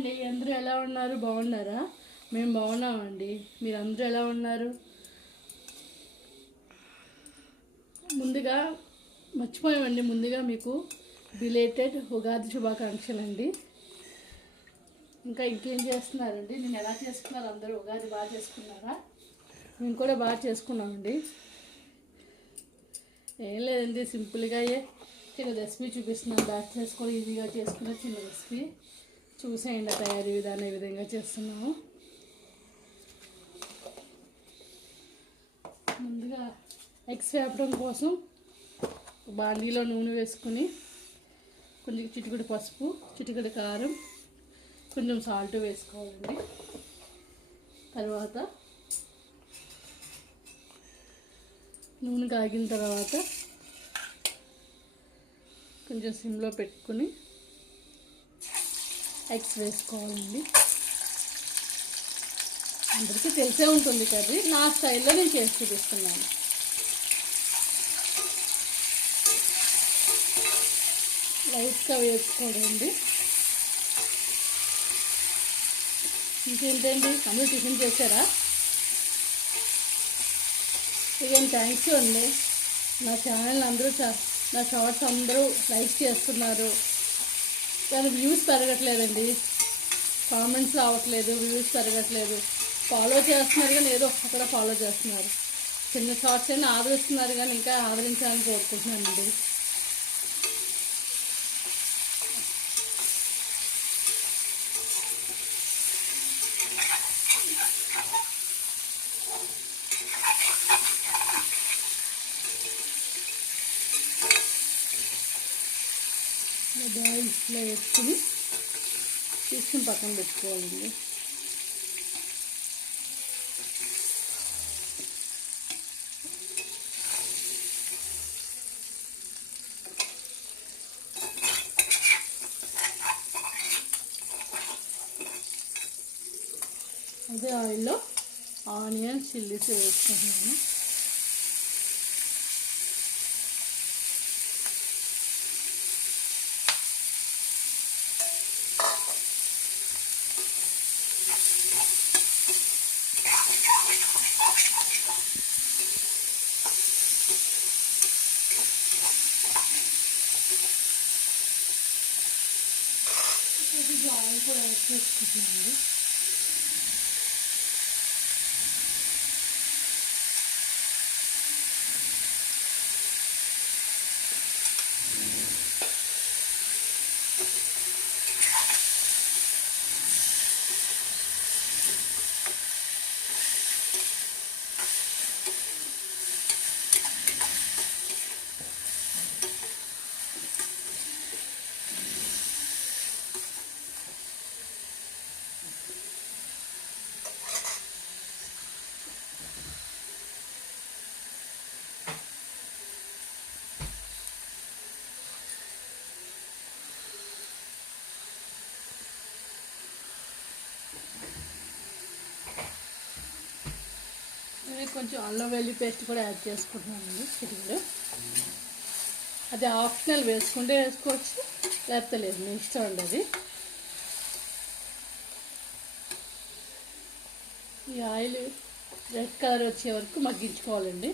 అండి, అందరూ ఎలా ఉన్నారు? బాగున్నారా? మేము బాగున్నామండి. మీరు అందరూ ఎలా ఉన్నారు? ముందుగా మర్చిపోయామండి, ముందుగా మీకు బిలేటెడ్ ఉగాది శుభాకాంక్షలు అండి. ఇంకా ఇంకేం చేస్తున్నారండి? నేను ఎలా చేసుకున్నారు? అందరూ ఉగాది బాగా చేసుకున్నారా? మేము కూడా బాగా చేసుకున్నామండి. ఏం లేదండి, సింపుల్గా చిన్న రెసిపీ చూపిస్తున్నాను. బ్యాక్ చేసుకొని ఈజీగా చేసుకున్న చిన్న రెసిపీ చూసేయండి. తయారీ విధానం ఏ విధంగా చేస్తున్నాము. ముందుగా ఎగ్స్ వేపడం కోసం బాండీలో నూనె వేసుకుని కొంచెం చిటికెడు పసుపు, చిటికెడు కారం, కొంచెం సాల్ట్ వేసుకోవాలండి. తర్వాత నూనె కాగిన తర్వాత కొంచెం సిమ్లో పెట్టుకుని ఎగ్స్ వేసుకోవాలండి. అందరికీ తెలిసే ఉంటుంది కర్రీ, నా స్టైల్లో నేను చేసి చూపిస్తున్నాను. లైట్గా వేసుకోండి. ఇంకేంటండి, అందరూ టిఫిన్ చేశారా? ఇదేం థ్యాంక్స్ యూ అండి. నా ఛానల్ అందరూ నా షార్ట్స్ అందరూ లైక్ చేస్తున్నారు, కానీ వ్యూస్ పెరగట్లేదండి. కామెంట్స్ రావట్లేదు, వ్యూస్ పెరగట్లేదు. ఫాలో చేస్తున్నారు కానీ ఏదో అక్కడ ఫాలో చేస్తున్నారు. చిన్న షార్ట్స్ అయినా ఆదరిస్తున్నారు, కానీ ఇంకా ఆదరించాలని కోరుకుంటున్నానండి. బాయిల్స్లో వేసుకుని తీసుకుని పక్కన పెట్టుకోవాలండి. అదే ఆయిల్లో ఆనియన్ చిల్లీస్ వేసుకుంటున్నాను. ఆయిల్ కూడా యాడ్ చేసుకుంటున్నాను. కొంచెం అల్లం వెల్లుల్లి పేస్ట్ కూడా యాడ్ చేసుకుంటున్నానండి, చిటికెడు. అది ఆప్షనల్, వేసుకుంటే వేసుకోవచ్చు, లేకపోతే లేదు, మీ ఇష్టం అండి అది. ఈ ఆయిల్ రెడ్ కలర్ వచ్చే వరకు మగ్గించుకోవాలండి.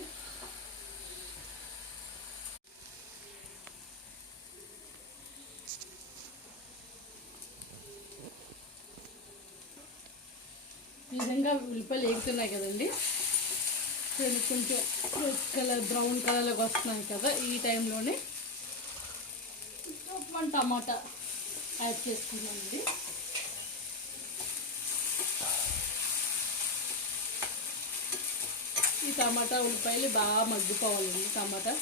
ఈ విధంగా ఉల్లిపాయలు వేగుతున్నాయి కదండి, కొంచెం రెడ్ కలర్, బ్రౌన్ కలర్లోకి వస్తున్నాయి కదా, ఈ టైంలోనే 1 టమాటా యాడ్ చేసుకున్నానండి. ఈ టమాటా ఉల్లిపాయలు బాగా మగ్గిపోవాలండి. టమాటా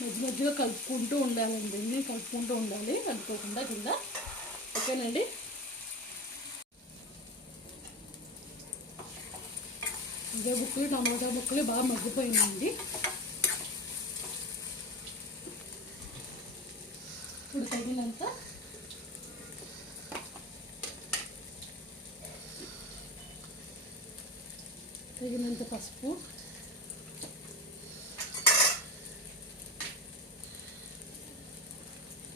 మధ్య మధ్యలో కలుపుకుంటూ ఉండాలండి, కలుపుకుంటూ ఉండాలి, కలుపుకోకుండా కింద. ఓకేనండి. ఇదే ముక్కలు, టమాటా ముక్కలు బాగా మగ్గిపోయినాయండి. ఇప్పుడు తగినంత పసుపు,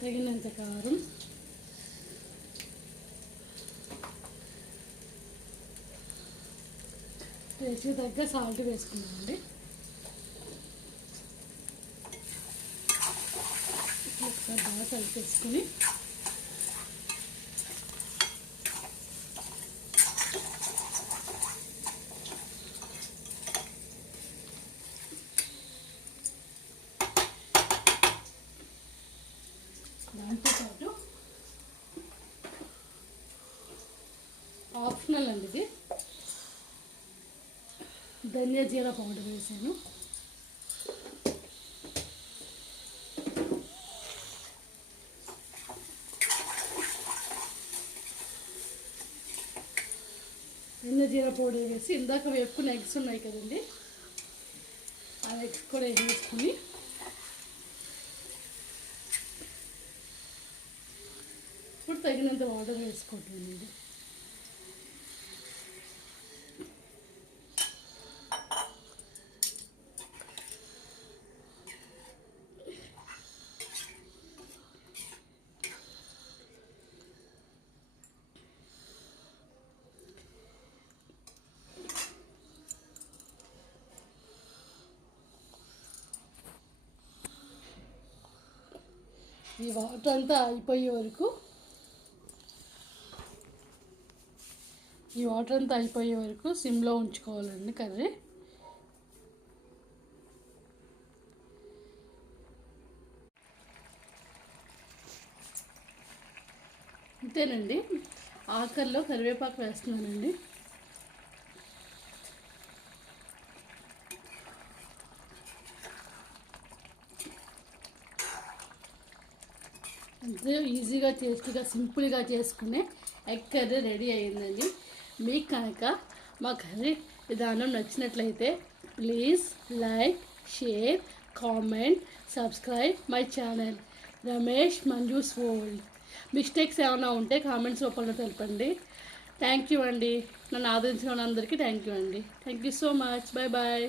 తగినంత కారం, టేస్ట్కి తగ్గ సాల్ట్ వేసుకున్నామండి. ఒకసారి బాగా కలిపేసుకుని దాంతోపాటు ఆప్షనల్ అండి ఇది, ధనియా జీరా పౌడర్ వేసాను. ధనియా జీరా పౌడర్ వేసి ఇందాక వేపుకున్న ఎగ్స్ ఉన్నాయి కదండి, ఆ ఎగ్స్ కూడా వేసుకుని ఇప్పుడు తగినంత వాటర్ వేసుకుంటానండి. ఈ వాటర్ అంతా అయిపోయే వరకు సిమ్లో ఉంచుకోవాలండి కర్రీ. అంతేనండి, ఆఖరిలో కరివేపాకు వేస్తున్నానండి. అంతే ఈజీగా టేస్టీగా సింపుల్గా చేసుకునే ఎగ్ కర్రీ రెడీ అయ్యిందండి. మీకు కనుక మా కర్రీ విధానం నచ్చినట్లయితే please like, share, comment, subscribe my channel Ramesh Manju's world. Mistakes ఏమైనా ఉంటే కామెంట్స్ రూపంలో తెలపండి. థ్యాంక్ యూ అండి. నన్ను ఆదరించిన అందరికీ థ్యాంక్ యూ అండి. Thank you so much. Bye bye.